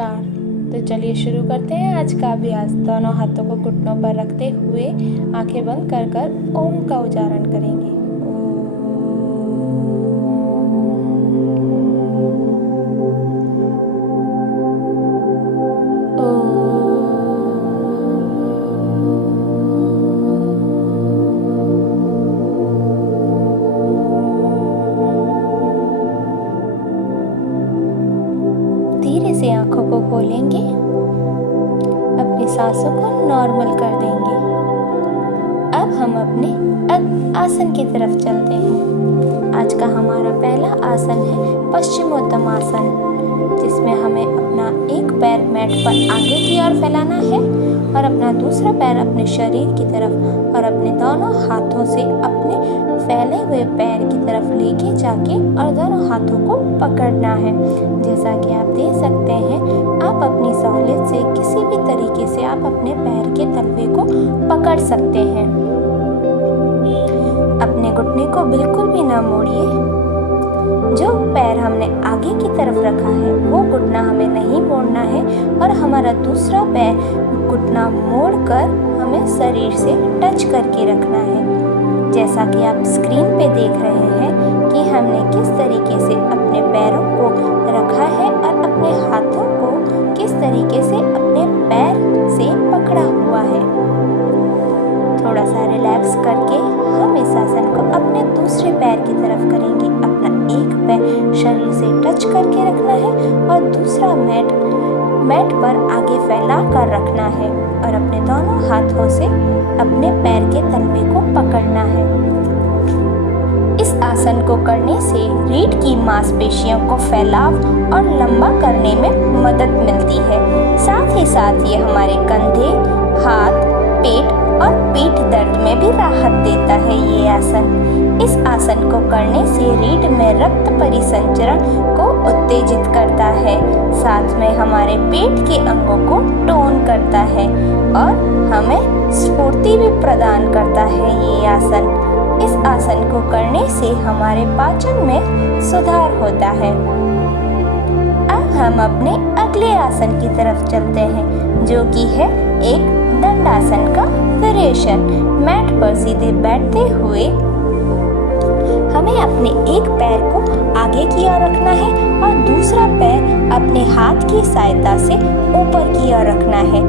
नमस्कार। तो चलिए शुरू करते हैं आज का अभ्यास। दोनों हाथों को घुटनों पर रखते हुए आंखें बंद कर कर ओम का उच्चारण करेंगे। धीरे से आंखों को खोलेंगे, अपनी सांसों को नॉर्मल कर देंगे। अब हम अपने आसन की तरफ चलते हैं। आज का हमारा पहला आसन है पश्चिमोत्तम आसन, जिसमें हमें अपना एक पैर मैट पर आगे की ओर फैलाना है और अपना दूसरा पैर अपने शरीर की तरफ और अपने दोनों हाथों से अपने फैले हुए पैर की तरफ लेके जाके और दोनों हाथों को पकड़ना है। जैसा कि आप देख सकते हैं, आप अपनी सहूलियत से किसी भी तरीके से आप अपने पैर के तलवे को पकड़ सकते हैं। अपने घुटने को बिल्कुल भी ना मोड़िए। जो पैर हमने आगे की तरफ रखा है वो घुटना हमें नहीं मोड़ना है और हमारा दूसरा पैर घुटना मोड़कर हमें शरीर से टच करके रखना है। जैसा कि आप स्क्रीन पे देख रहे हैं कि हमने किस तरीके से अपने पैरों को रखा है और अपने हाथों को किस तरीके से अपने पैर से पकड़ा हुआ है। थोड़ा सा रिलैक्स करके हम इस आसन को अपने दूसरे पैर की तरफ करेंगे। अपना एक पैर शरीर से टच करके रखना है और दूसरा मैट पर आगे फैला कर रखना है और अपने दोनों हाथों से अपने पैर के तलवे को पकड़ना है। इस आसन को करने से रीढ़ की मांसपेशियों को फैलाव और लंबा करने में मदद मिलती है। साथ ही साथ ये हमारे कंधे, हाथ, पेट और पीठ दर्द में भी राहत देता है। ये आसन इस आसन को करने से रीढ़ में रक्त परिसंचरण को उत्तेजित करता है, साथ में हमारे पेट के अंगों को टोन करता है और हमें स्फूर्ति भी प्रदान करता है। ये आसन इस आसन को करने से हमारे पाचन में सुधार होता है। अब हम अपने अगले आसन की तरफ चलते हैं, जो कि है एक दंडासन का वेरिएशन। मैट पर सीधे बैठते हुए हमें अपने एक पैर को आगे की ओर रखना है और दूसरा पैर अपने हाथ की सहायता से ऊपर की ओर रखना है।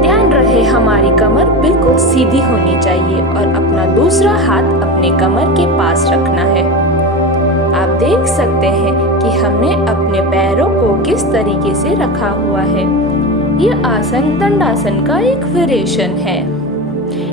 ध्यान रहे हमारी कमर बिल्कुल सीधी होनी चाहिए और अपना दूसरा हाथ अपने कमर के पास रखना है। आप देख सकते हैं कि हमने अपने पैरों को किस तरीके से रखा हुआ है। यह आसन दंडासन का एक वेरिएशन है।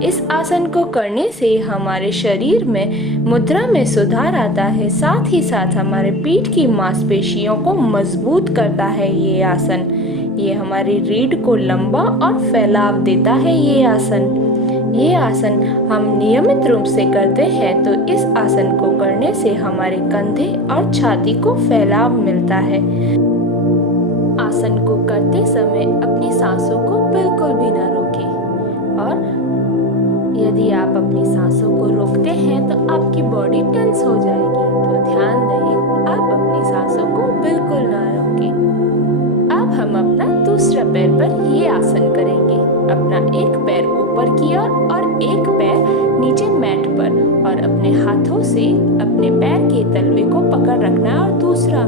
इस आसन को करने से हमारे शरीर में मुद्रा में सुधार आता है, साथ ही साथ हमारे पीठ की मांसपेशियों को मजबूत करता है। ये आसन हमारी रीढ़ को लंबा और फैलाव देता है। ये आसन हम नियमित रूप से करते हैं तो इस आसन को करने से हमारे कंधे और छाती को फैलाव मिलता है। आसन को करते समय अपनी सांसों को बिल्कुल भी ना रोकें और यदि आप अपनी सांसों को रोकते हैं तो आपकी बॉडी टेंस हो जाएगी। तो ध्यान रहे आप अपनी सांसों को बिल्कुल ना रोकें। अब हम अपना दूसरा पैर पर ये आसन करेंगे। अपना एक पैर ऊपर की ओर और एक पैर नीचे मैट पर और अपने हाथों से अपने पैर के तलवे को पकड़ रखना है और दूसरा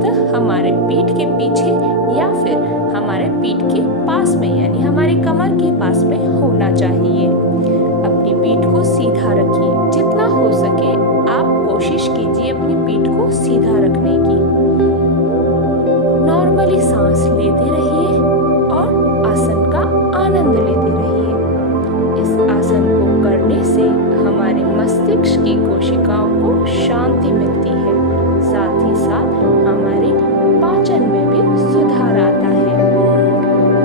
तो हमारे पीठ के पीछे या फिर हमारे पीठ के पास में यानी हमारी कमर के पास में होना चाहिए। अपनी पीठ को सीधा रखिए। जितना हो सके आप कोशिश कीजिए अपनी पीठ को सीधा रखने की। नॉर्मली सांस लेते रहिए और आसन का आनंद लेते रहिए। इस आसन को करने से हमारे मस्तिष्क की कोशिकाओं को शांति मिलती है, साथ ही साथ हमारे पाचन में भी सुधार आता है।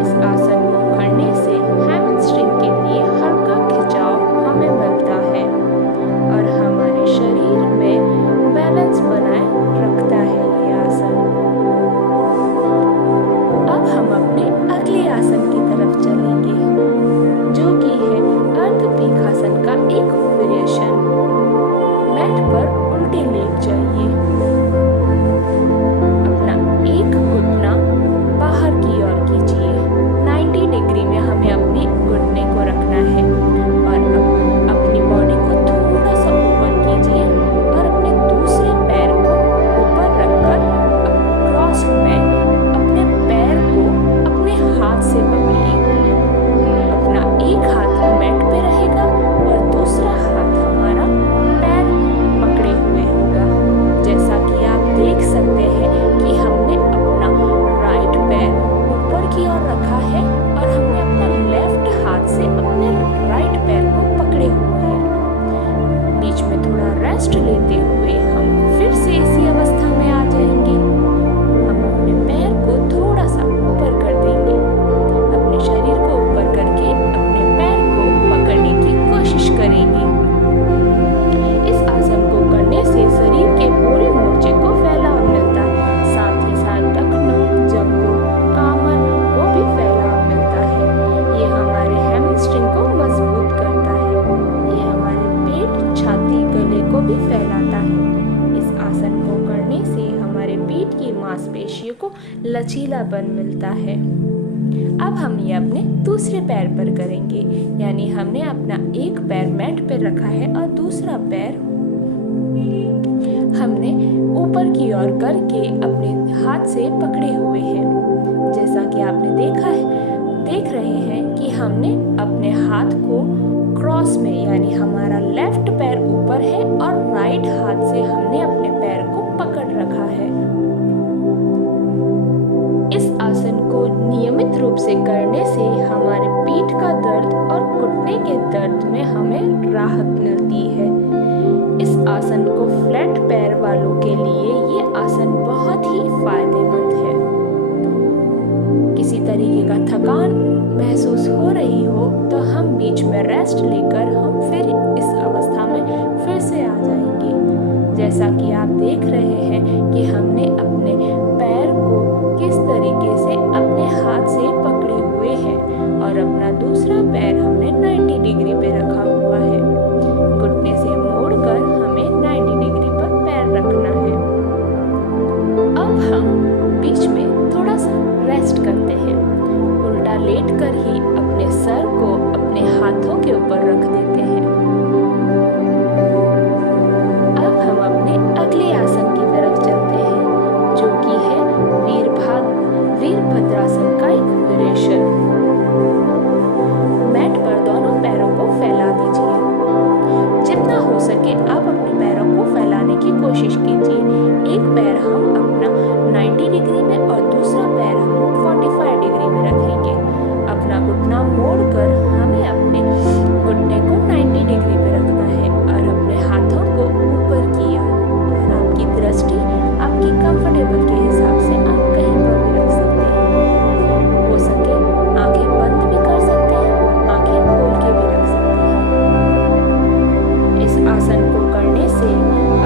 इस आसन को करने से हैमस्ट्रिंग के लिए हल्का खिंचाव हमें मिलता है और हमारे शरीर में बैलेंस बनाए रखता है। ये आसन अब हम अपने अगले आसन की तरफ चलेंगे, जो कि है अर्धपीठासन का एक वेरिएशन। मैट पर उल्टे लेट जाइए फैलाता है। इस आसन को करने से हमारे पीठ की मांसपेशियों को लचीलापन मिलता है। अब हम ये अपने दूसरे पैर पर करेंगे, यानी हमने अपना एक पैर मैट पर रखा है और दूसरा पैर हमने ऊपर की ओर करके अपने हाथ से पकड़े हुए हैं। जैसा कि आपने देख रहे हैं कि हमने अपने हाथ को क्रॉस में, यानी हमारा लेफ्ट पैर ऊपर है और राइट हाथ से हमने अपने पैर को पकड़ रखा है। इस आसन को नियमित रूप से करने से हमारे पीठ का दर्द और घुटने के दर्द में हमें राहत मिलती है। इस आसन को फ्लैट पैर वालों के लिए ये आसन बहुत ही फायदेमंद है। किसी तरीके का थकान महसूस हो रही हो तो हम बीच में रेस्ट लेकर हम फिर इस अवस्था में फिर से आ जाएंगे। जैसा कि आप देख रहे हैं कि हमने अपने पैर को किस तरीके से अपने हाथ से पकड़े हुए हैं और अपना दूसरा पैर हमने 90 डिग्री पे रखा हुआ है। घुटने से मोड़कर हमें 90 डिग्री पर पैर रखना है। अब हम बीच में थोड़ा सा रेस्ट करते हैं। उल्टा लेटकर ही अपने सर को अपने हाथों के ऊपर रख देते हैं। अब हम अपने अगले आसन की तरफ चलते हैं, जो कि है वीरभद्रासन का एक वेरिएशन। मैट पर दोनों पैरों को फैला दीजिए। जितना हो सके आप अपने पैरों को फैलाने की कोशिश कीजिए। एक पैर हम अपना 90 डिग्री में और दूसरा पैर हम 45 डिग्री में रखेंगे। अपना घुटना मोड़कर हमें अपने घुटने को 90 डिग्री पे रखना है और अपने हाथों को ऊपर किया। और आपकी दृष्टि आपकी कंफर्टेबल के हिसाब से आप कहीं पर भी रख सकते हैं। हो सके आंखें बंद भी कर सकते हैं, आंखें खोल के भी रख सकते हैं। इस आसन को करने से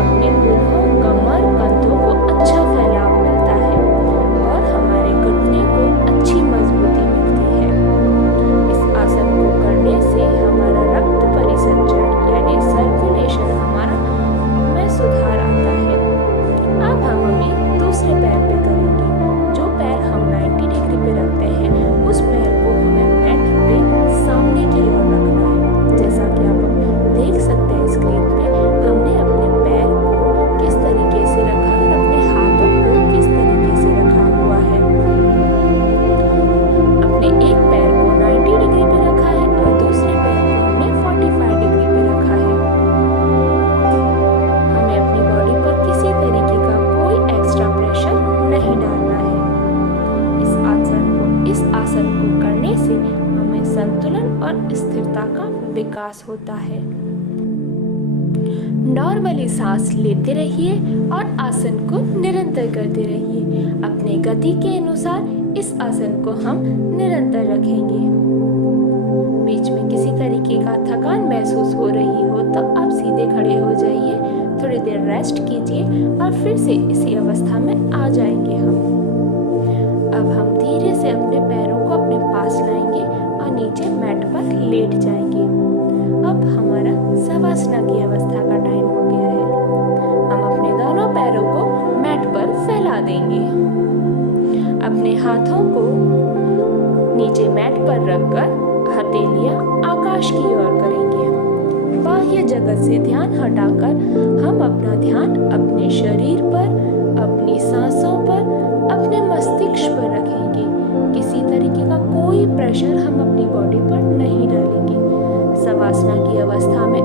अपने कूल्हों, कमर, कंधों को अच्छा फैलाव मिलता है और हमारे घुटने को अच्छी मजबूती मिलती है। इस आसन को करने से हमारा रक्त परिसंचरण यानी सर्कुलेशन हमारा में सुधार आता है। अब हम हमें दूसरे पैर पे करेंगे। जो पैर हम 90 डिग्री पे रखते हैं उस पैर को हमें मैट पे सामने की ओर रखना है। जैसा कि आप देख सकते हैं स्क्रीन पे, हमने अपने पैर को किस तरीके से रखा और अपने हाथों को किस तरीके से रखा हुआ है। अपने एक पैर को 90 डिग्री पे रखा है और दूसरे पैर को हमने 45 डिग्री पे रखा है। हमें अपनी बॉडी पर किसी तरीके का कोई एक्स्ट्रा प्रेशर नहीं डालना है। इस आसन को करने से हमें संतुलन और स्थिरता का विकास होता है। नॉर्मली सांस लेते रहिए और आसन को निरंतर करते रहिए। अपने गति के अनुसार इस आसन को हम निरंतर रखेंगे। बीच में किसी तरीके का थकान महसूस हो रही हो तो आप सीधे खड़े हो जाइए, थोड़ी देर रेस्ट कीजिए और फिर से इसी अवस्था में आ जाएंगे हम। अब हम धीरे से अपने पैरों को अपने पास लाएंगे और नीचे मैट पर लेट जाएंगे। अब हमारा शवासना की अवस्था का टाइम हो गया है। हम अपने दोनों पैरों को मैट पर फैला देंगे। अपने हाथों को नीचे मैट पर रखकर हथेलियां आकाश की ओर करेंगे। बाह्य जगत से ध्यान हटाकर हम अपना ध्यान अपने शरीर पर, अपनी सांसों पर, अपने मस्तिष्क पर रखेंगे। किसी तरीके का कोई प्रेशर हम अपनी बॉडी पर नहीं डालेंगे। शवासना की अवस्था में